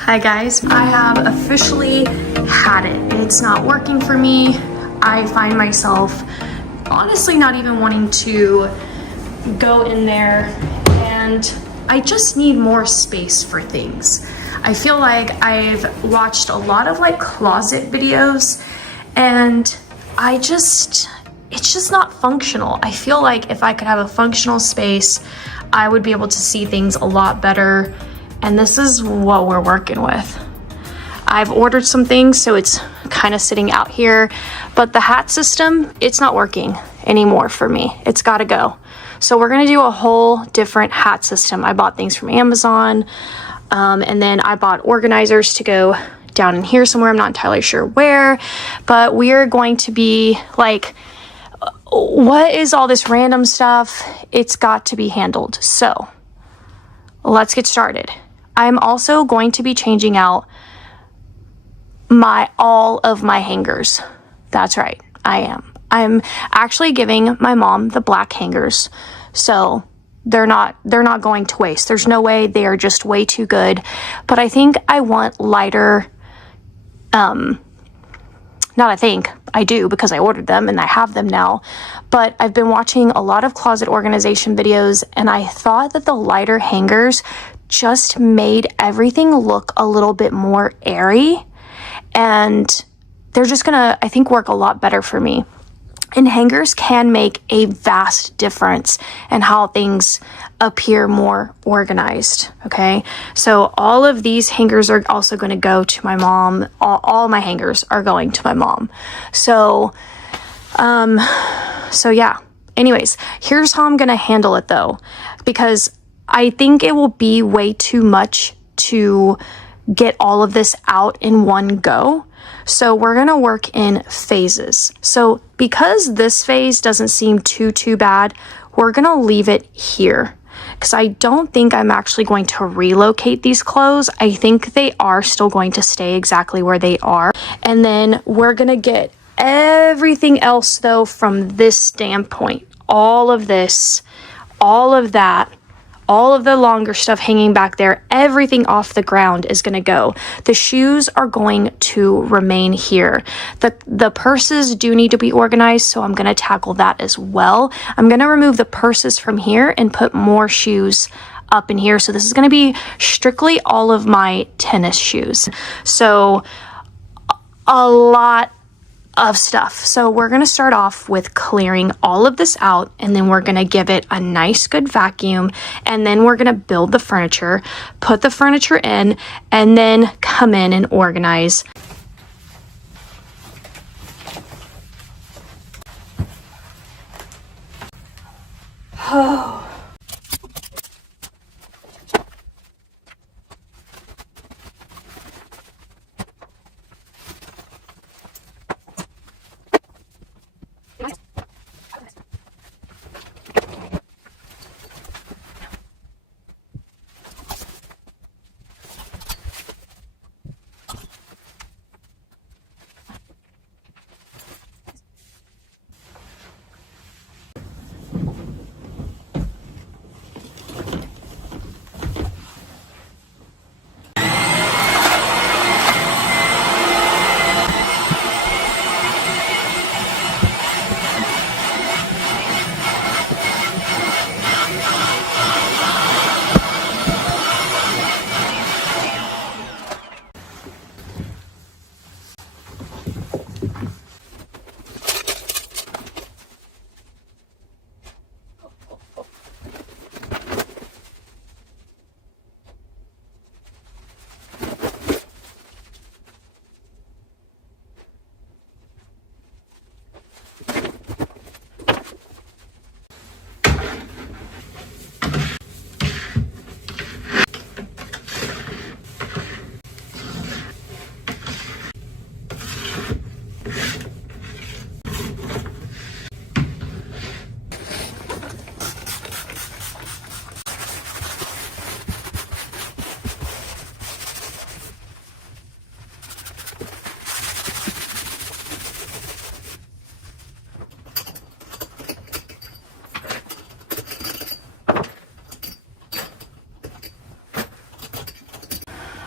Hi guys, I have officially had it. It's not working for me. I find myself honestly not even wanting to go in there, and I just need more space for things. I feel like I've watched a lot of like closet videos and it's just not functional. I feel like if I could have a functional space, I would be able to see things a lot better. And this is what we're working with. I've ordered some things, so it's kind of sitting out here, but the hat system, it's not working anymore for me. It's gotta go. So we're gonna do a whole different hat system. I bought things from Amazon, and then I bought organizers to go down in here somewhere. I'm not entirely sure where, but we are going to be like, what is all this random stuff? It's got to be handled. So let's get started. I'm also going to be changing out all of my hangers. That's right, I am. I'm actually giving my mom the black hangers, so they're not going to waste. There's no way, they are just way too good. But I think I want lighter, not I think, I do, because I ordered them and I have them now. But I've been watching a lot of closet organization videos, and I thought that the lighter hangers just made everything look a little bit more airy, and they're just gonna, I think, work a lot better for me. And hangers can make a vast difference in how things appear more organized, okay? So all of these hangers are also going to go to my mom. All my hangers are going to my mom. So yeah. Anyways, here's how I'm going to handle it though, because I think it will be way too much to get all of this out in one go. So we're going to work in phases. So because this phase doesn't seem too bad, we're going to leave it here, because I don't think I'm actually going to relocate these clothes. I think they are still going to stay exactly where they are. And then we're going to get everything else though from this standpoint. All of this, all of that, all of the longer stuff hanging back there, everything off the ground is going to go. The shoes are going to remain here. The purses do need to be organized, so I'm going to tackle that as well. I'm going to remove the purses from here and put more shoes up in here. So this is going to be strictly all of my tennis shoes. So a lot of stuff. So we're going to start off with clearing all of this out, and then we're going to give it a nice good vacuum, and then we're going to build the furniture, put the furniture in, and then come in and organize. Oh.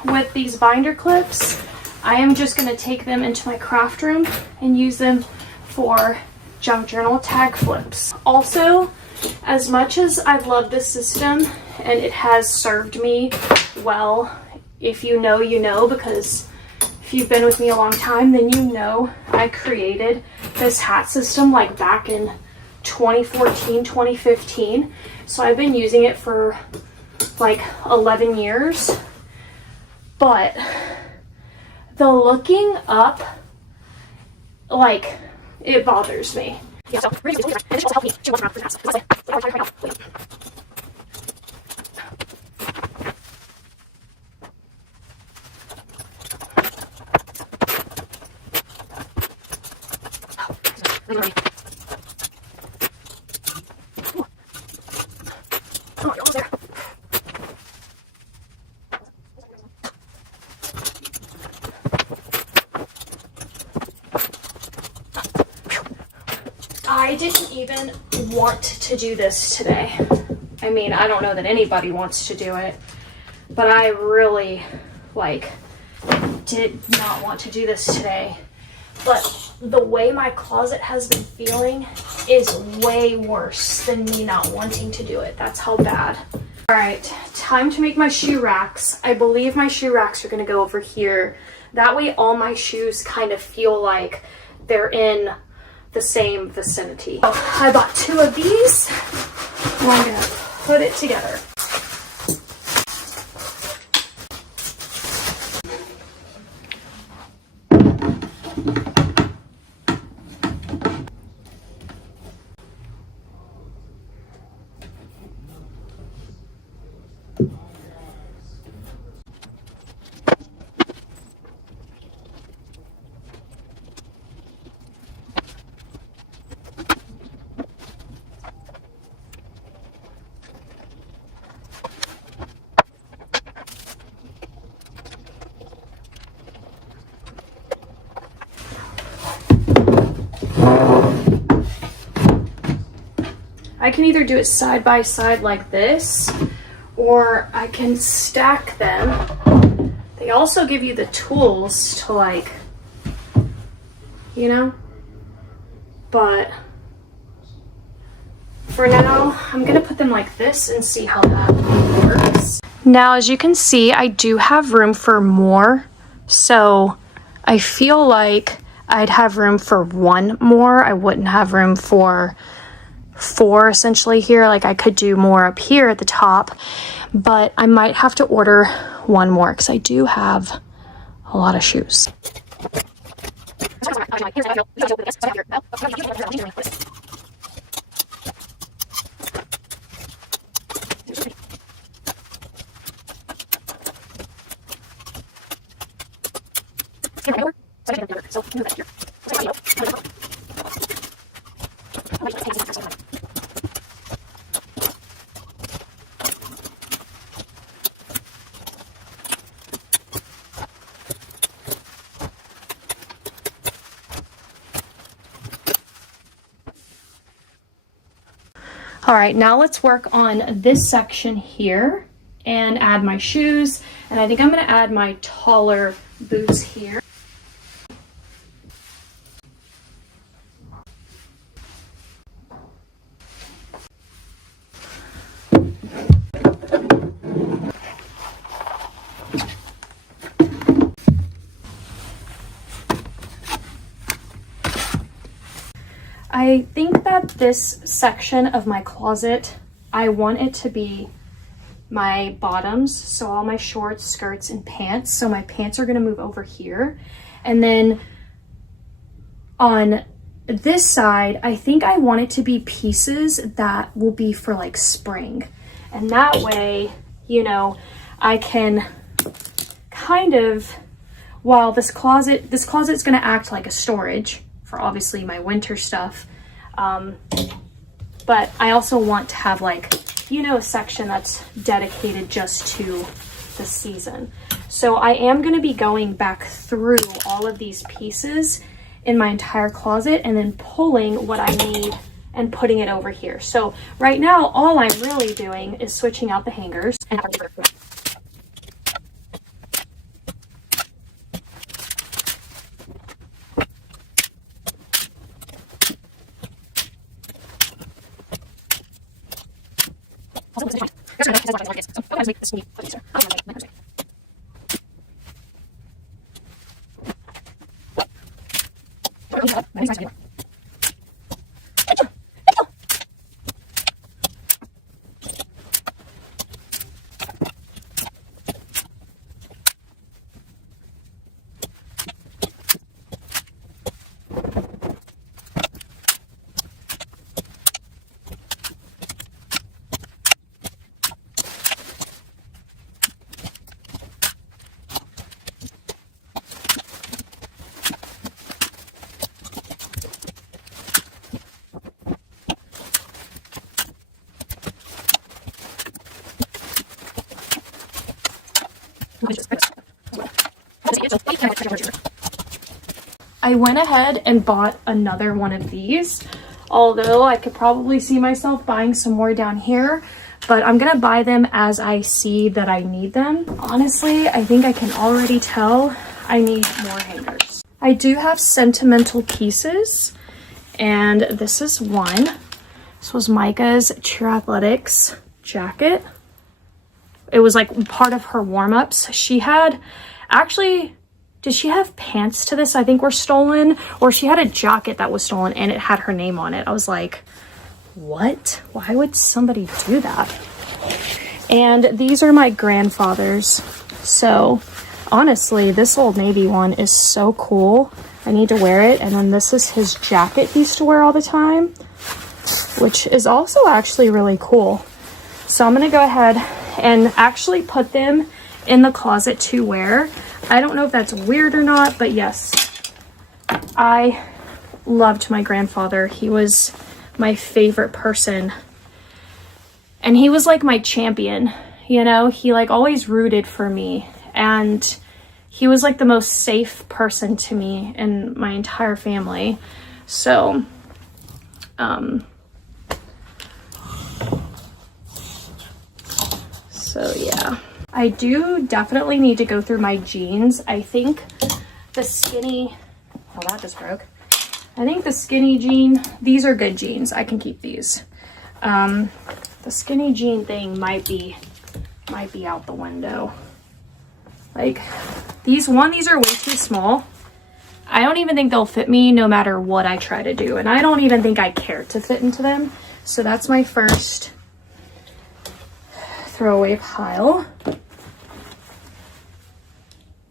with these binder clips, I am just going to take them into my craft room and use them for junk journal tag flips. Also, as much as I love this system and it has served me well, if you know, you know, because if you've been with me a long time, then you know I created this hat system like back in 2014, 2015. So I've been using it for like 11 years. But the looking up, like, it bothers me. Yeah, so we're gonna and this will help me to walk around for the house. Oh, you're almost there. I didn't even want to do this today. I mean, I don't know that anybody wants to do it, but I really, like, did not want to do this today. But the way my closet has been feeling is way worse than me not wanting to do it. That's how bad. All right, time to make my shoe racks. I believe my shoe racks are gonna go over here. That way all my shoes kind of feel like they're in the same vicinity. Oh, I bought 2 of these. And I'm gonna put it together. I can either do it side by side like this, or I can stack them. They also give you the tools to, like, you know, but for now, I'm gonna put them like this and see how that works. Now, as you can see, I do have room for more, so I feel like I'd have room for 1 more. I wouldn't have room for 4 essentially here. Like, I could do more up here at the top, but I might have to order 1 more because I do have a lot of shoes. All right, now let's work on this section here and add my shoes. And I think I'm gonna add my taller boots here. I think that this section of my closet, I want it to be my bottoms, so all my shorts, skirts, and pants. So my pants are gonna move over here. And then on this side, I think I want it to be pieces that will be for like spring. And that way, you know, I can kind of, while this closet's gonna act like a storage for obviously my winter stuff, but I also want to have, like, you know, a section that's dedicated just to the season. So I am going to be going back through all of these pieces in my entire closet and then pulling what I need and putting it over here. So right now, all I'm really doing is switching out the hangers and I went ahead and bought another one of these, although I could probably see myself buying some more down here, but I'm gonna buy them as I see that I need them. Honestly, I think I can already tell I need more hangers. I do have sentimental pieces, and this is one. This was Micah's Cheer Athletics jacket. It was like part of her warm-ups. She had, actually, did she have pants to this I think were stolen? Or she had a jacket that was stolen and it had her name on it. I was like, what? Why would somebody do that? And these are my grandfather's. So honestly, this Old Navy one is so cool. I need to wear it. And then this is his jacket he used to wear all the time, which is also actually really cool. So I'm gonna go ahead and actually put them in the closet to wear. I don't know if that's weird or not, but yes, I loved my grandfather. He was my favorite person, and he was like my champion, you know. He like always rooted for me, and he was like the most safe person to me and my entire family. So yeah, I do definitely need to go through my jeans. I think the skinny, oh, that just broke. I think the skinny jean, these are good jeans. I can keep these. The skinny jean thing might be out the window. Like these are way too small. I don't even think they'll fit me no matter what I try to do. And I don't even think I care to fit into them. So that's my first throwaway pile.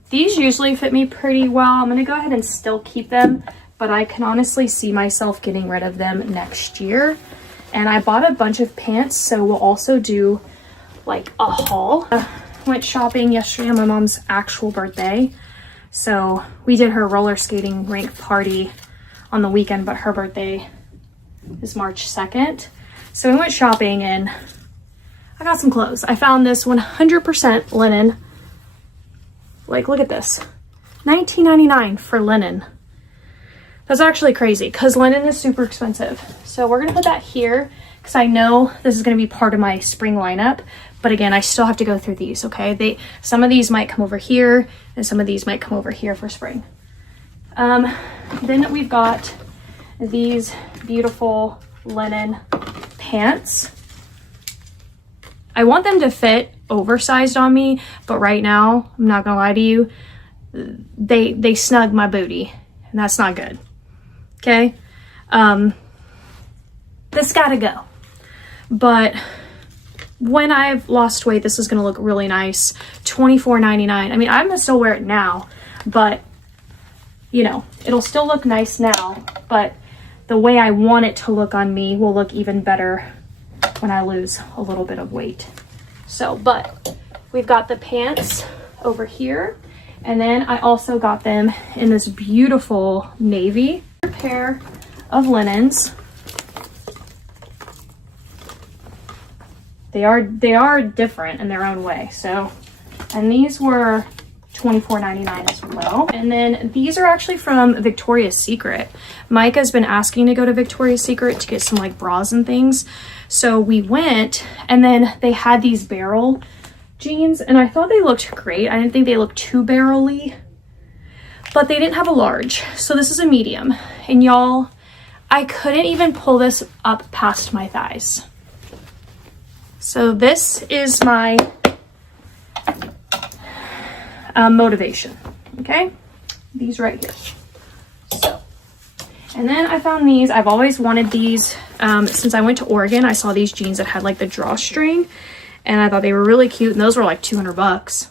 These usually fit me pretty well. I'm gonna go ahead and still keep them, but I can honestly see myself getting rid of them next year. And I bought a bunch of pants, so we'll also do like a haul. Went shopping yesterday on my mom's actual birthday. So we did her roller skating rink party on the weekend, but her birthday is March 2nd. So we went shopping and I got some clothes. I found this 100% linen. Like, look at this. $19.99 for linen. That's actually crazy because linen is super expensive. So we're gonna put that here because I know this is gonna be part of my spring lineup. But again, I still have to go through these, okay? Some of these might come over here and some of these might come over here for spring. Then we've got these beautiful linen pants. I want them to fit oversized on me, but right now, I'm not gonna lie to you, they snug my booty, and that's not good, okay? This gotta go. But when I've lost weight, this is gonna look really nice. $24.99. I mean, I'm gonna still wear it now, but you know, it'll still look nice now, but the way I want it to look on me will look even better when I lose a little bit of weight. So, but we've got the pants over here, and then I also got them in this beautiful navy pair of linens. They are different in their own way. So, and these were $24.99 as well. And then these are actually from Victoria's Secret. Micah's been asking to go to Victoria's Secret to get some like bras and things. So we went, and then they had these barrel jeans, and I thought they looked great. I didn't think they looked too barrel-y, but they didn't have a large. So this is a medium. And y'all, I couldn't even pull this up past my thighs. So this is my motivation, okay? These right here. So, and then I found these. I've always wanted these. Since I went to Oregon, I saw these jeans that had like the drawstring, and I thought they were really cute, and those were like 200 bucks.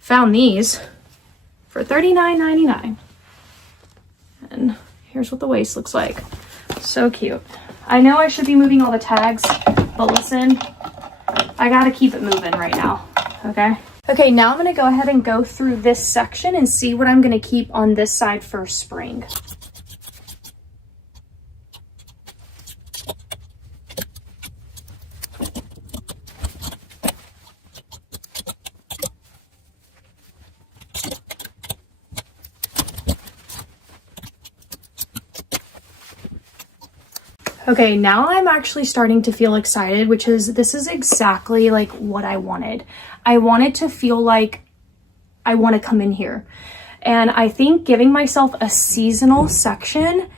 Found these for $39.99. And here's what the waist looks like. So cute. I know I should be moving all the tags, but listen, I gotta keep it moving right now, okay? Okay, now I'm gonna go ahead and go through this section and see what I'm gonna keep on this side for spring. Okay, now I'm actually starting to feel excited, which is, this is exactly like what I wanted. I wanted to feel like I want to come in here. And I think giving myself a seasonal section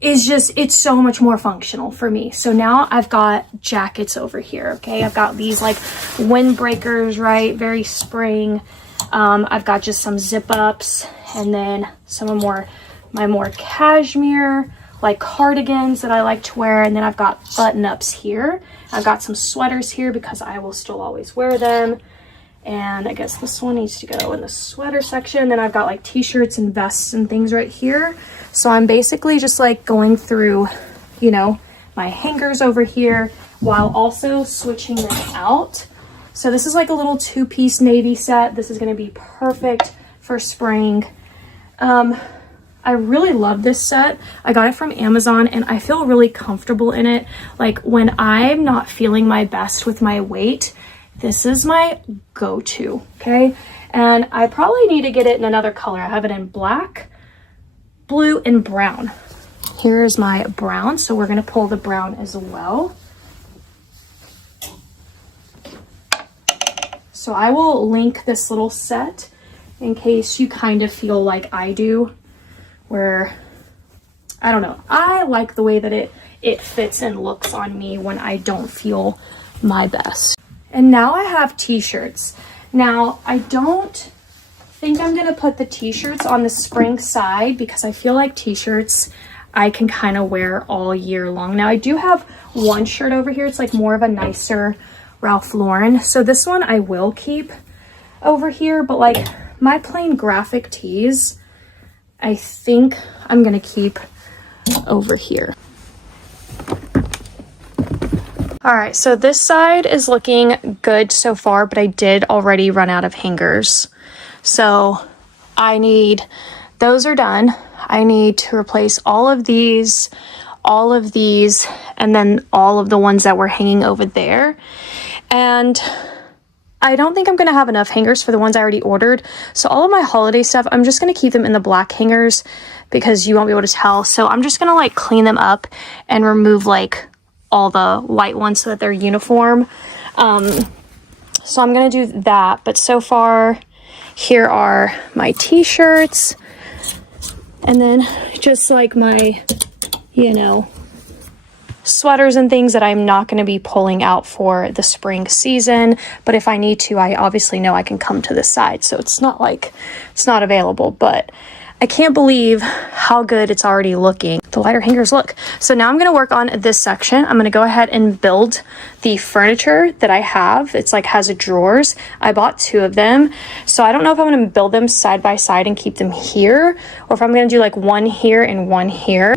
is just, it's so much more functional for me. So now I've got jackets over here, okay? I've got these like windbreakers, right? Very spring. I've got just some zip ups, and then some of my more cashmere, like cardigans that I like to wear. And then I've got button ups here. I've got some sweaters here because I will still always wear them. And I guess this one needs to go in the sweater section. Then I've got like t-shirts and vests and things right here. So I'm basically just like going through, you know, my hangers over here while also switching them out. So this is like a little two-piece navy set. This is going to be perfect for spring. I really love this set. I got it from Amazon and I feel really comfortable in it. Like when I'm not feeling my best with my weight, this is my go-to, okay? And I probably need to get it in another color. I have it in black, blue, and brown. Here's my brown, so we're gonna pull the brown as well. So I will link this little set in case you kind of feel like I do, where, I don't know, I like the way that it fits and looks on me when I don't feel my best. And now I have t-shirts. Now I don't think I'm gonna put the t-shirts on the spring side because I feel like t-shirts I can kind of wear all year long. Now I do have one shirt over here. It's like more of a nicer Ralph Lauren. So this one I will keep over here, but like my plain graphic tees, I think I'm gonna keep over here. All right, so this side is looking good so far, but I did already run out of hangers. So those are done. I need to replace all of these, and then all of the ones that were hanging over there. And I don't think I'm going to have enough hangers for the ones I already ordered. So all of my holiday stuff, I'm just going to keep them in the black hangers because you won't be able to tell. So I'm just going to like clean them up and remove like all the white ones so that they're uniform. So I'm going to do that. But so far, here are my t-shirts. And then just like my, you know, sweaters and things that I'm not going to be pulling out for the spring season, but if I need to, I obviously know I can come to this side, so it's not like it's not available. But I can't believe how good it's already looking. The lighter hangers look. So now I'm going to work on this section. I'm going to go ahead and build the furniture that I have. It's like has drawers. I bought 2 of them, so I don't know if I'm going to build them side by side and keep them here, or if I'm going to do like one here and one here.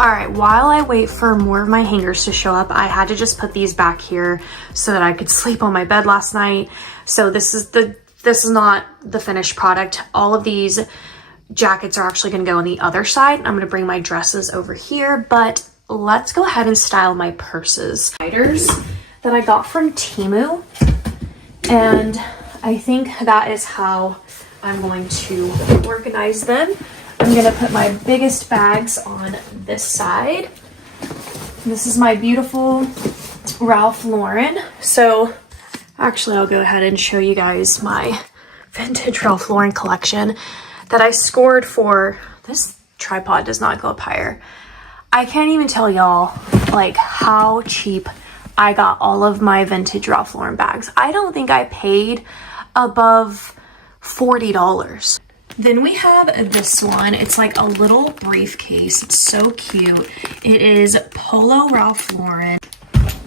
All right, while I wait for more of my hangers to show up, I had to just put these back here so that I could sleep on my bed last night. So this is not the finished product. All of these jackets are actually gonna go on the other side. I'm gonna bring my dresses over here, but let's go ahead and style my purses. Spiders that I got from Temu, and I think that is how I'm going to organize them. I'm gonna put my biggest bags on this side. This is my beautiful Ralph Lauren. So actually I'll go ahead and show you guys my vintage Ralph Lauren collection that I scored for. This tripod does not go up higher. I can't even tell y'all like how cheap I got all of my vintage Ralph Lauren bags. I don't think I paid above $40. Then we have this one. It's like a little briefcase. It's so cute. It is Polo Ralph Lauren.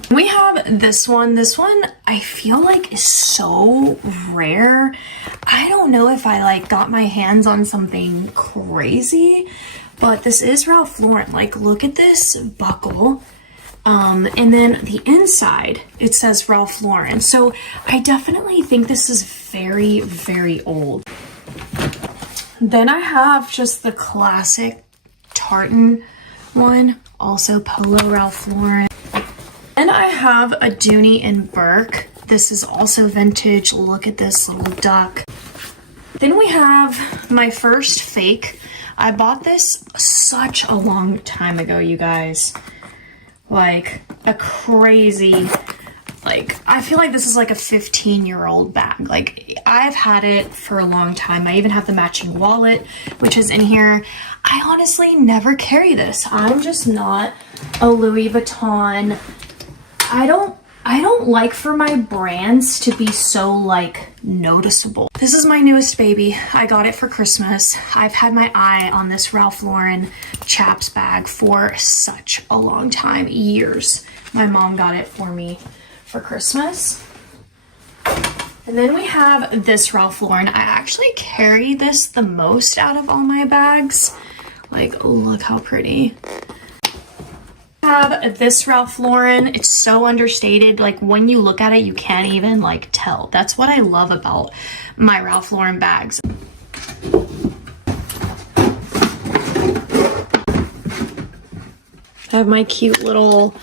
We have this one. This one I feel like is so rare. I don't know if I like got my hands on something crazy, but this is Ralph Lauren. Like, look at this buckle. And then the inside, it says Ralph Lauren. So I definitely think this is very, very old. Then I have just the classic tartan one, also Polo Ralph Lauren. And I have a Dooney and Burke. This is also vintage. Look at this little duck. Then we have my first fake. I bought this such a long time ago, you guys. Like a crazy, like, I feel like this is like a 15-year-old bag. Like, I've had it for a long time. I even have the matching wallet, which is in here. I honestly never carry this. I'm just not a Louis Vuitton. I don't like for my brands to be so like noticeable. This is my newest baby. I got it for Christmas. I've had my eye on this Ralph Lauren Chaps bag for such a long time, years. My mom got it for me for Christmas. And then we have this Ralph Lauren. I actually carry this the most out of all my bags. Like, look how pretty. I have this Ralph Lauren. It's so understated. Like, when you look at it, you can't even like tell. That's what I love about my Ralph Lauren bags. I have my cute little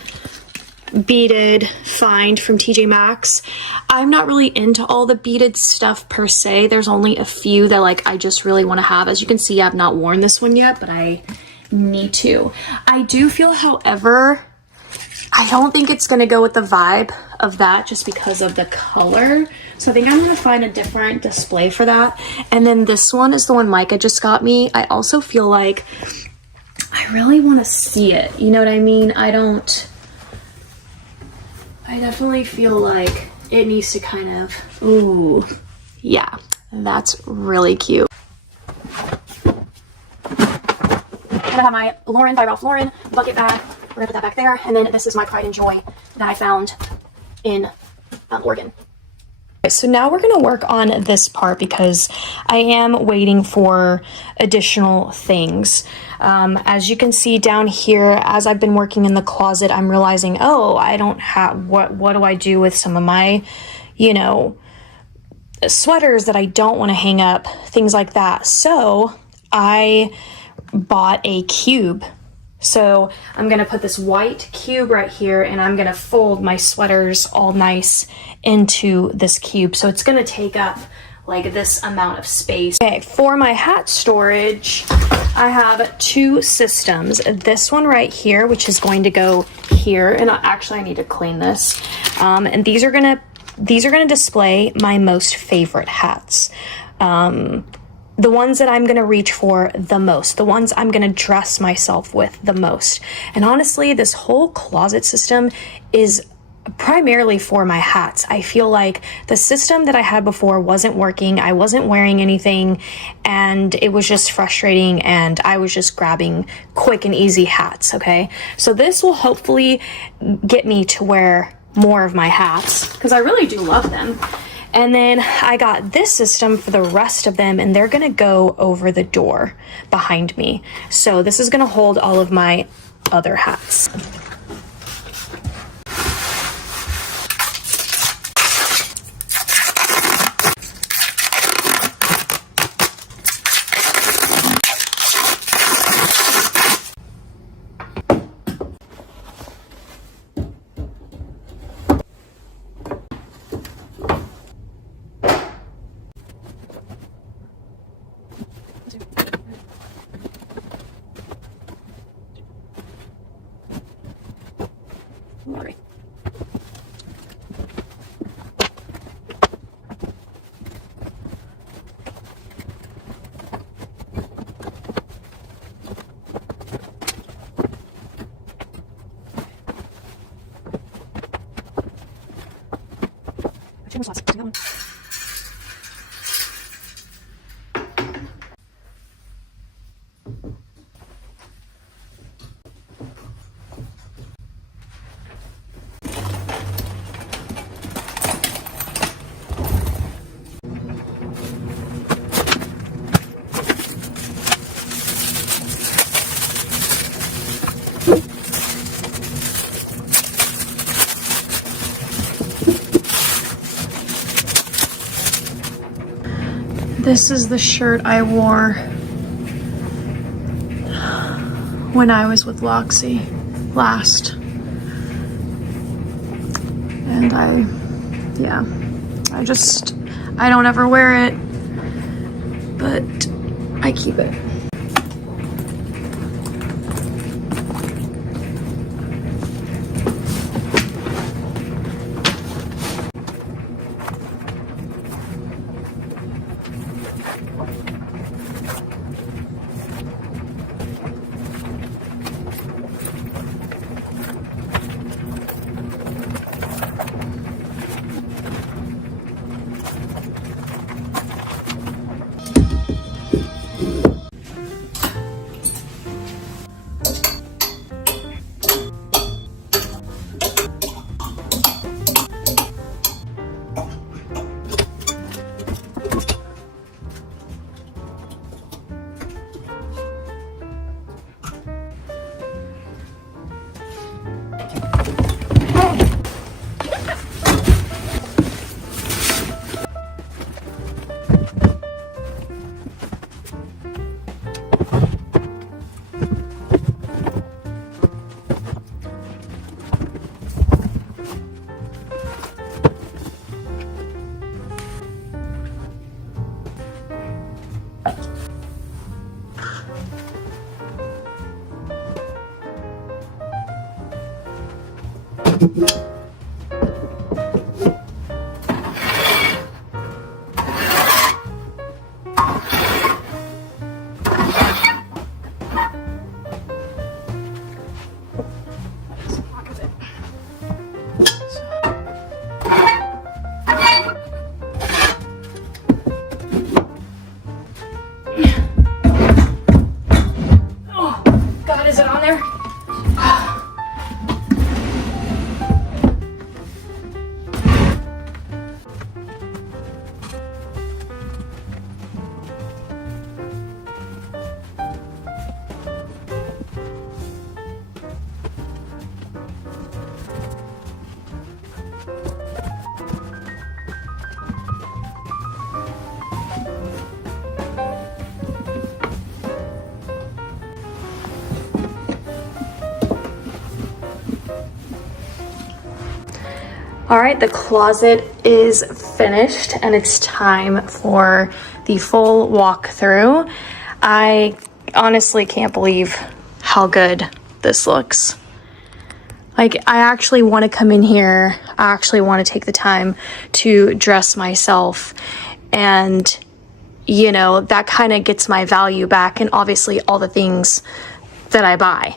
beaded find from TJ Maxx. I'm not really into all the beaded stuff per se. There's only a few that like I just really want to have. As you can see, I've not worn this one yet, but I need to. I do feel, however, I don't think it's gonna go with the vibe of that just because of the color. So I think I'm gonna find a different display for that. And then this one is the one Micah just got me. I also feel like I really want to see it. You know what I mean? I definitely feel like it needs to kind of, ooh, yeah, that's really cute. I have my Lauren by Ralph Lauren bucket bag. We're gonna put that back there. And then this is my Pride and Joy that I found in Oregon. Okay, so now we're gonna work on this part because I am waiting for additional things. As you can see down here, as I've been working in the closet, I'm realizing, oh, I don't have, what do I do with some of my, you know, sweaters that I don't want to hang up, things like that. So I bought a cube. So I'm gonna put this white cube right here and I'm gonna fold my sweaters all nice into this cube. So it's gonna take up like this amount of space. Okay, for my hat storage, I have two systems. This one right here, which is going to go here, and I need to clean this. And these are gonna display my most favorite hats. The ones that I'm gonna reach for the most, the ones I'm gonna dress myself with the most. And honestly, this whole closet system is primarily for my hats. I feel like the system that I had before wasn't working. I wasn't wearing anything and it was just frustrating and I was just grabbing quick and easy hats, okay? So this will hopefully get me to wear more of my hats because I really do love them. And then I got this system for the rest of them and they're gonna go over the door behind me. So this is gonna hold all of my other hats. Sorry. This is the shirt I wore when I was with Loxy last. And I don't ever wear it, but I keep it. Is it on there? All right, the closet is finished and it's time for the full walkthrough. I honestly can't believe how good this looks. Like, I actually want to come in here. I actually want to take the time to dress myself, and you know, that kind of gets my value back, and obviously all the things that I buy.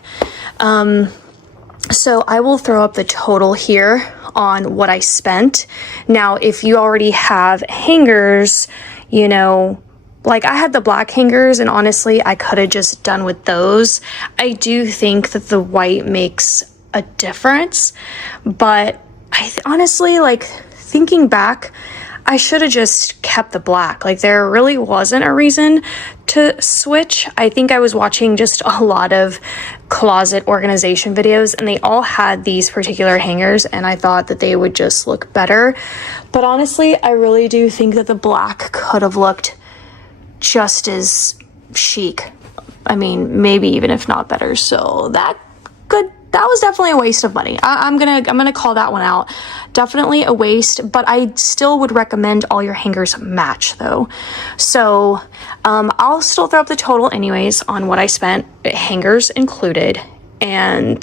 So I will throw up the total here on what I spent. Now, if you already have hangers, you know, like I had the black hangers, and honestly, I could have just done with those. I do think that the white makes a difference, but I honestly, like, thinking back, I should have just kept the black. Like, there really wasn't a reason to switch. I think I was watching just a lot of closet organization videos, and they all had these particular hangers, and I thought that they would just look better. But honestly, I really do think that the black could have looked just as chic. I mean, maybe even if not better. So that was definitely a waste of money. I'm gonna call that one out. Definitely a waste, but I still would recommend all your hangers match though. So I'll still throw up the total anyways on what I spent, hangers included. And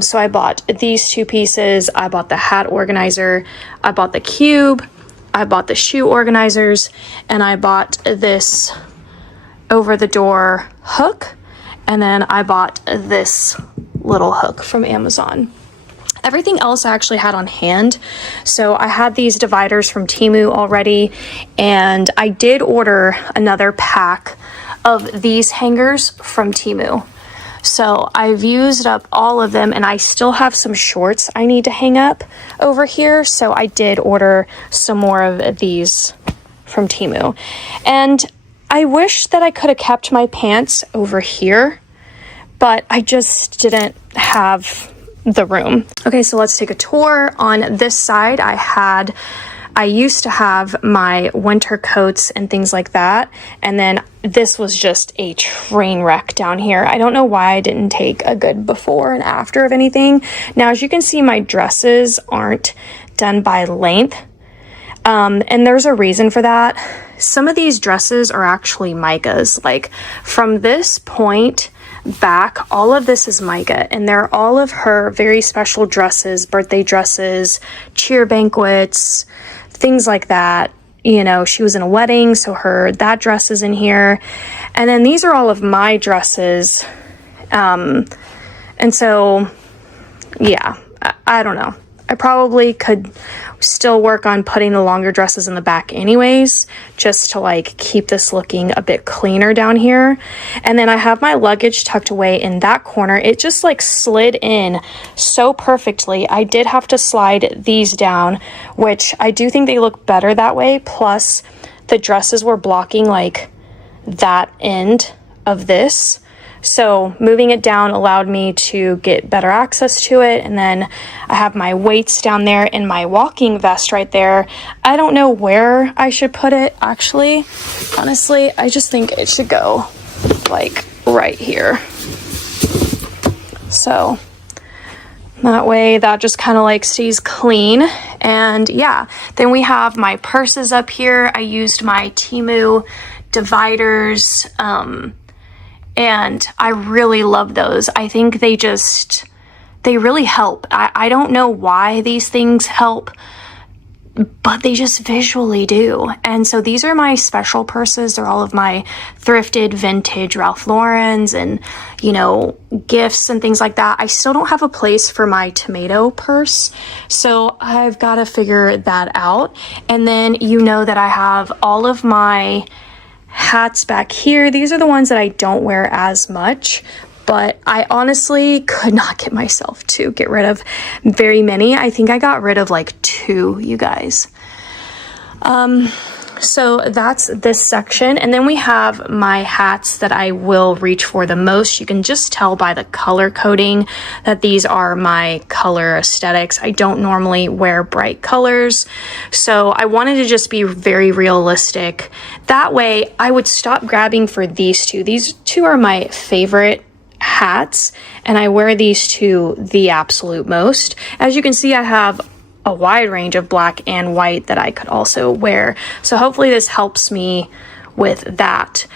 so I bought these 2 pieces. I bought the hat organizer, I bought the cube, I bought the shoe organizers, and I bought this over the door hook, and then I bought this little hook from Amazon. Everything else I actually had on hand. So I had these dividers from Temu already, and I did order another pack of these hangers from Temu. So I've used up all of them, and I still have some shorts I need to hang up over here. So I did order some more of these from Temu. And I wish that I could have kept my pants over here, but I just didn't have the room. Okay, so let's take a tour. On this side, I used to have my winter coats and things like that, and then this was just a train wreck down here. I don't know why I didn't take a good before and after of anything. Now, as you can see, my dresses aren't done by length, and there's a reason for that. Some of these dresses are actually micas. Like from this point back, all of this is mica, and they're all of her very special dresses, birthday dresses, cheer banquets, things like that. You know, she was in a wedding, so that dress is in here. And then these are all of my dresses. And so, yeah, I don't know. I probably could still work on putting the longer dresses in the back anyways, just to like keep this looking a bit cleaner down here. And then I have my luggage tucked away in that corner. It just like slid in so perfectly. I did have to slide these down, which I do think they look better that way. Plus the dresses were blocking like that end of this. So moving it down allowed me to get better access to it. And then I have my weights down there and my walking vest right there. I don't know where I should put it, actually. Honestly, I just think it should go like right here. So that way that just kind of like stays clean. And yeah, then we have my purses up here. I used my Temu dividers, and I really love those. I think they really help. I don't know why these things help, but they just visually do. And so these are my special purses. They're all of my thrifted vintage Ralph Lauren's and, you know, gifts and things like that. I still don't have a place for my tomato purse, so I've got to figure that out. And then you know that I have all of my hats back here. These are the ones that I don't wear as much, but I honestly could not get myself to get rid of very many. I think I got rid of like 2, you guys. So that's this section. And then we have my hats that I will reach for the most. You can just tell by the color coding that these are my color aesthetics. I don't normally wear bright colors, so I wanted to just be very realistic. That way I would stop grabbing for these 2. These 2 are my favorite hats, and I wear these 2 the absolute most. As you can see, I have a wide range of black and white that I could also wear. So hopefully this helps me with that.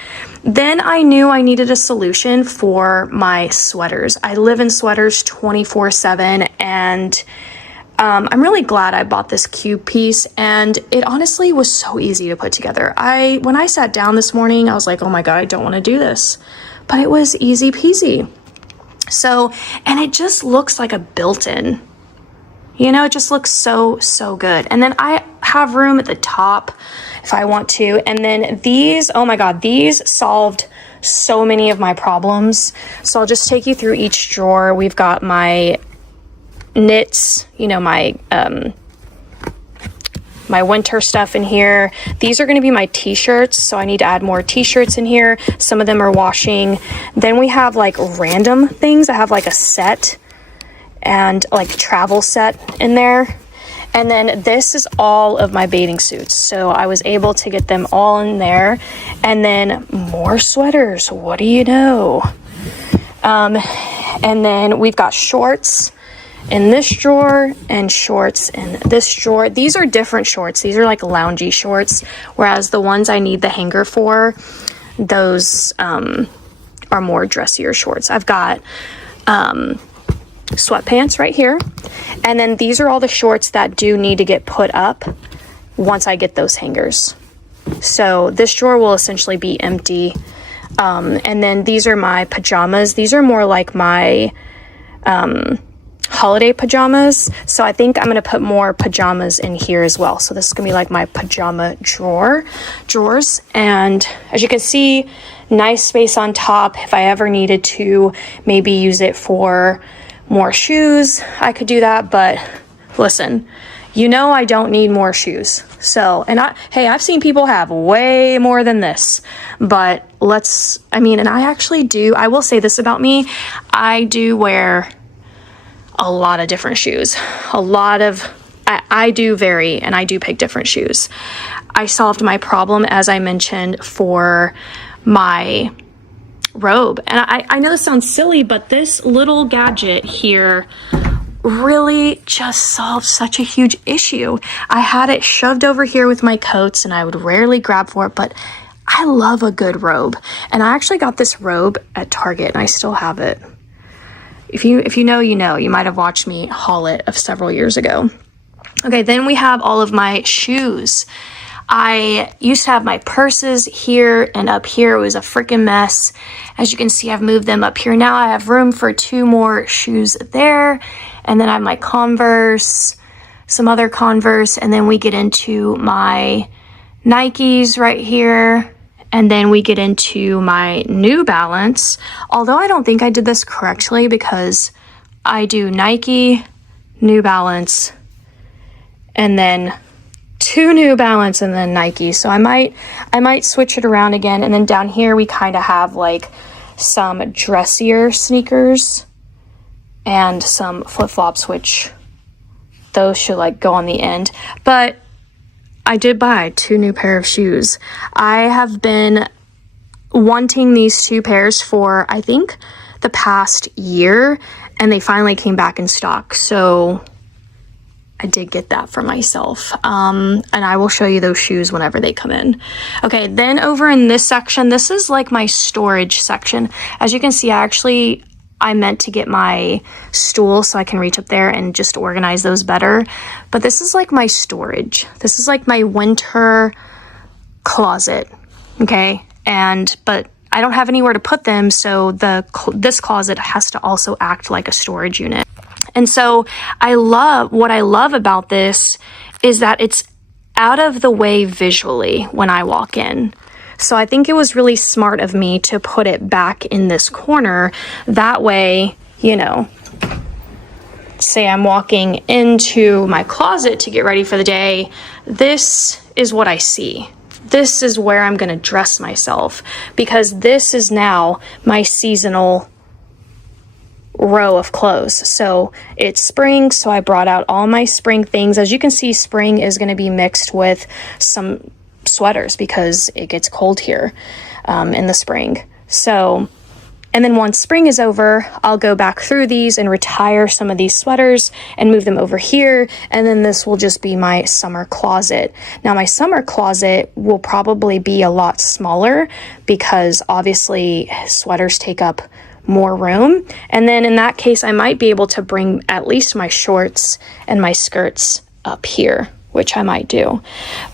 Then I knew I needed a solution for my sweaters. I live in sweaters 24/7, and I'm really glad I bought this cube piece, and it honestly was so easy to put together. When I sat down this morning, I was like, oh my God, I don't want to do this, but it was easy peasy. So, and it just looks like a built-in. You know, it just looks so good. And then I have room at the top if I want to. And then these, oh my God, these solved so many of my problems. So I'll just take you through each drawer. We've got my knits, you know, my my winter stuff in here. These are going to be my t-shirts, so I need to add more t-shirts in here. Some of them are washing. Then we have like random things. I have like a set and like travel set in there. And then this is all of my bathing suits. So I was able to get them all in there. And then more sweaters. What do you know? And then we've got shorts in this drawer and shorts in this drawer. These are different shorts. These are like loungy shorts. Whereas the ones I need the hanger for, those are more dressier shorts. I've got sweatpants right here, and then these are all the shorts that do need to get put up once I get those hangers. So this drawer will essentially be empty. And then these are my pajamas. These are more like my holiday pajamas, so I think I'm gonna put more pajamas in here as well. So this is gonna be like my pajama drawers, and as you can see, nice space on top. If I ever needed to maybe use it for more shoes, I could do that. But listen, you know I don't need more shoes. So, and I've seen people have way more than this, but and I actually do, I will say this about me, I do wear a lot of different shoes. I do vary, and I do pick different shoes. I solved my problem, as I mentioned, for my robe. And I know this sounds silly, but this little gadget here really just solved such a huge issue. I had it shoved over here with my coats, and I would rarely grab for it, but I love a good robe. And I actually got this robe at Target, and I still have it. If you know, you know. You might have watched me haul it several years ago. Okay, then we have all of my shoes. I used to have my purses here and up here. It was a freaking mess. As you can see, I've moved them up here. Now I have room for 2 more shoes there. And then I have my Converse, some other Converse, and then we get into my Nikes right here. And then we get into my New Balance. Although I don't think I did this correctly, because I do Nike, New Balance, and then 2 New Balance and then Nike. So I might switch it around again. And then down here we kind of have like some dressier sneakers and some flip-flops, which those should like go on the end. But I did buy 2 new pair of shoes. I have been wanting these 2 pairs for, I think, the past year, and they finally came back in stock. So I did get that for myself. And I will show you those shoes whenever they come in. Okay, then over in this section, this is like my storage section. As you can see, I meant to get my stool so I can reach up there and just organize those better. But this is like my storage. This is like my winter closet, okay? But I don't have anywhere to put them, so this closet has to also act like a storage unit. And so what I love about this is that it's out of the way visually when I walk in. So I think it was really smart of me to put it back in this corner. That way, you know, say I'm walking into my closet to get ready for the day, this is what I see. This is where I'm going to dress myself, because this is now my seasonal row of clothes. So it's spring, so I brought out all my spring things. As you can see, spring is going to be mixed with some sweaters because it gets cold here in the spring. So, and then once spring is over, I'll go back through these and retire some of these sweaters and move them over here. And then this will just be my summer closet. Now my summer closet will probably be a lot smaller because obviously sweaters take up more room. And then in that case, I might be able to bring at least my shorts and my skirts up here, which I might do.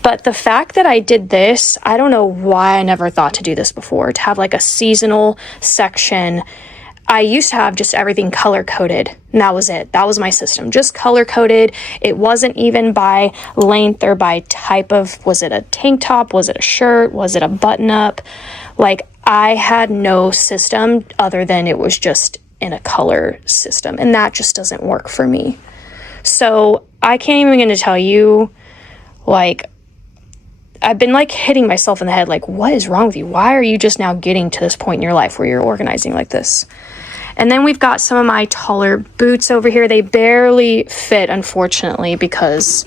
But the fact that I did this, I don't know why I never thought to do this before, to have like a seasonal section. I used to have just everything color coded, and that was it. That was my system, just color coded. It wasn't even by length or by type of, was it a tank top? Was it a shirt? Was it a button up? Like, I had no system other than it was just in a color system, and that just doesn't work for me. So I can't even going to tell you Like, I've been like hitting myself in the head, like, what is wrong with you? Why are you just now getting to this point in your life where you're organizing like this? And then we've got some of my taller boots over here. They barely fit, unfortunately, because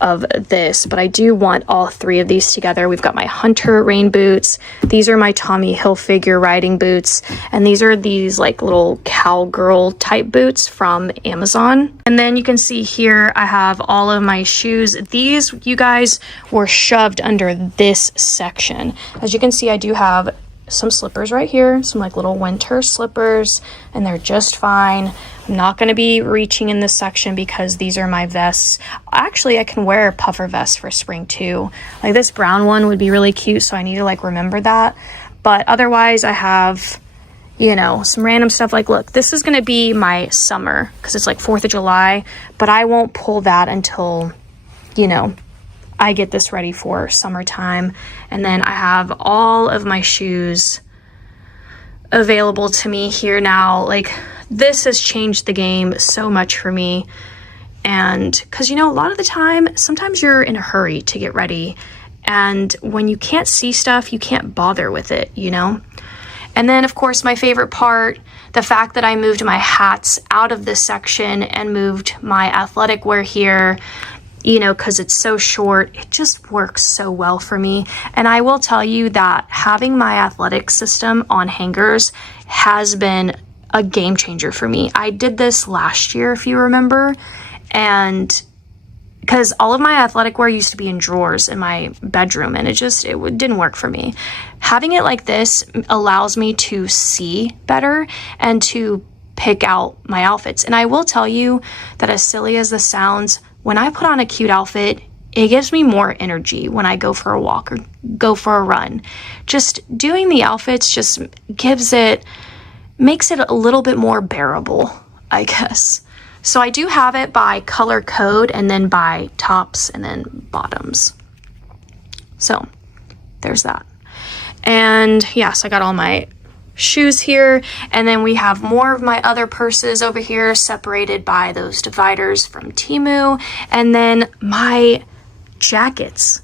of this, but I do want all three of these together. We've got my Hunter rain boots. These are my Tommy Hilfiger riding boots, and these are these like little cowgirl type boots from Amazon. And then you can see here I have all of my shoes. These, you guys, were shoved under this section. As you can see, I do have some slippers right here, some like little winter slippers, and they're just fine. I'm not going to be reaching in this section because these are my vests. Actually, I can wear puffer vests for spring too. Like this brown one would be really cute, so I need to like remember that. But otherwise, I have, you know, some random stuff. Like, look, this is going to be my summer because it's like 4th of July, but I won't pull that until, you know, I get this ready for summertime. And then I have all of my shoes available to me here now. Like, this has changed the game so much for me. And because, you know, a lot of the time, sometimes you're in a hurry to get ready. And when you can't see stuff, you can't bother with it, you know? And then, of course, my favorite part, the fact that I moved my hats out of this section and moved my athletic wear here, you know, because it's so short, it just works so well for me. And I will tell you that having my athletic system on hangers has been a game changer for me. I did this last year, if you remember, and because all of my athletic wear used to be in drawers in my bedroom, and it didn't work for me. Having it like this allows me to see better and to pick out my outfits. And I will tell you that, as silly as this sounds, when I put on a cute outfit, it gives me more energy when I go for a walk or go for a run. Just doing the outfits just makes it a little bit more bearable, I guess. So I do have it by color code and then by tops and then bottoms. So there's that. And yes, I got all my shoes here, and then we have more of my other purses over here separated by those dividers from Temu, and then my jackets.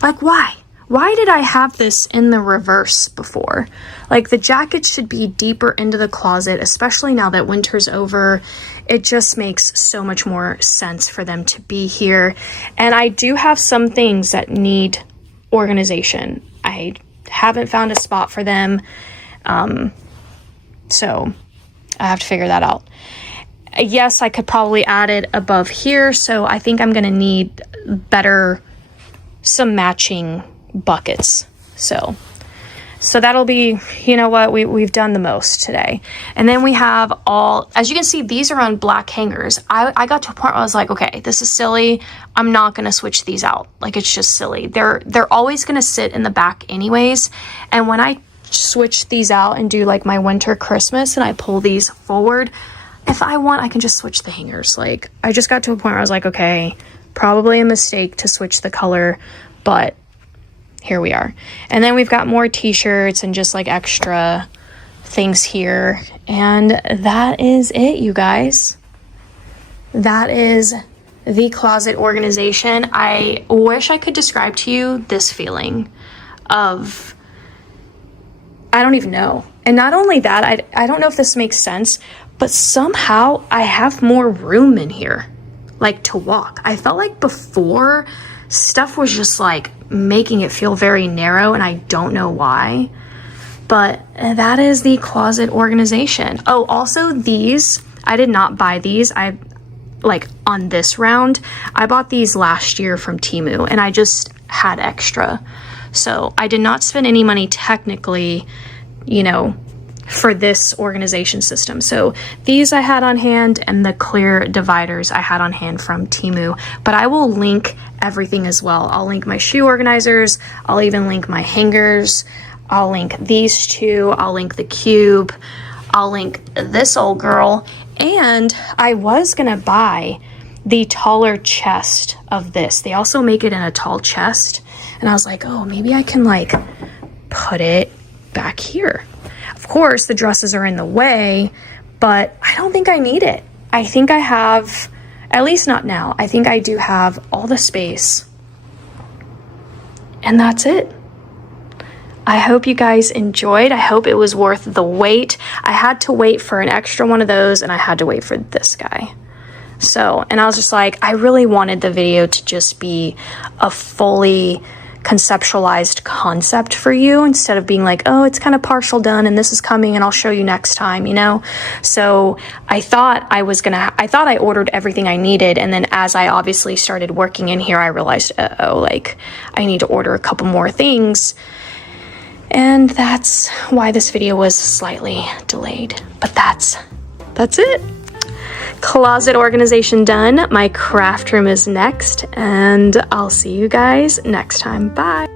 Like, why did I have this in the reverse before? Like, the jackets should be deeper into the closet, especially now that winter's over. It just makes so much more sense for them to be here. And I do have some things that need organization. I haven't found a spot for them. So I have to figure that out. Yes, I could probably add it above here. So I think I'm going to need some matching buckets. So that'll be, you know what, we've done the most today. And then we have all, as you can see, these are on black hangers. I got to a point where I was like, okay, this is silly. I'm not going to switch these out. Like, it's just silly. They're always going to sit in the back anyways. And when I switch these out and do like my winter Christmas and I pull these forward, if I want, I can just switch the hangers. Like, I just got to a point where I was like, okay, probably a mistake to switch the color, but here we are. And then we've got more t-shirts and just like extra things here. And that is it, you guys. That is the closet organization. I wish I could describe to you this feeling of, I don't even know. And not only that, I don't know if this makes sense, but somehow I have more room in here, like, to walk. I felt like before stuff was just like making it feel very narrow, and I don't know why. But that is the closet organization. Oh, also these, I did not buy these. Like on this round, I bought these last year from Temu, and I just had extra. So I did not spend any money technically, you know, for this organization system. So these I had on hand, and the clear dividers I had on hand from Temu. But I will link everything as well. I'll link my shoe organizers. I'll even link my hangers. I'll link these two. I'll link the cube. I'll link this old girl. And I was gonna buy the taller chest of this. They also make it in a tall chest. And I was like, oh, maybe I can like put it back here. Of course, the dresses are in the way, but I don't think I need it. I think I have, at least not now, I think I do have all the space And that's it. I hope you guys enjoyed. I hope it was worth the wait. I had to wait for an extra one of those, and I had to wait for this guy. So, and I was just like, I really wanted the video to just be a fully conceptualized concept for you, instead of being like, oh, it's kind of partial done and this is coming and I'll show you next time, you know? So I thought I ordered everything I needed, and then as I obviously started working in here, I realized, uh-oh, like I need to order a couple more things. And that's why this video was slightly delayed. But that's it. Closet organization done. My craft room is next, and I'll see you guys next time. Bye.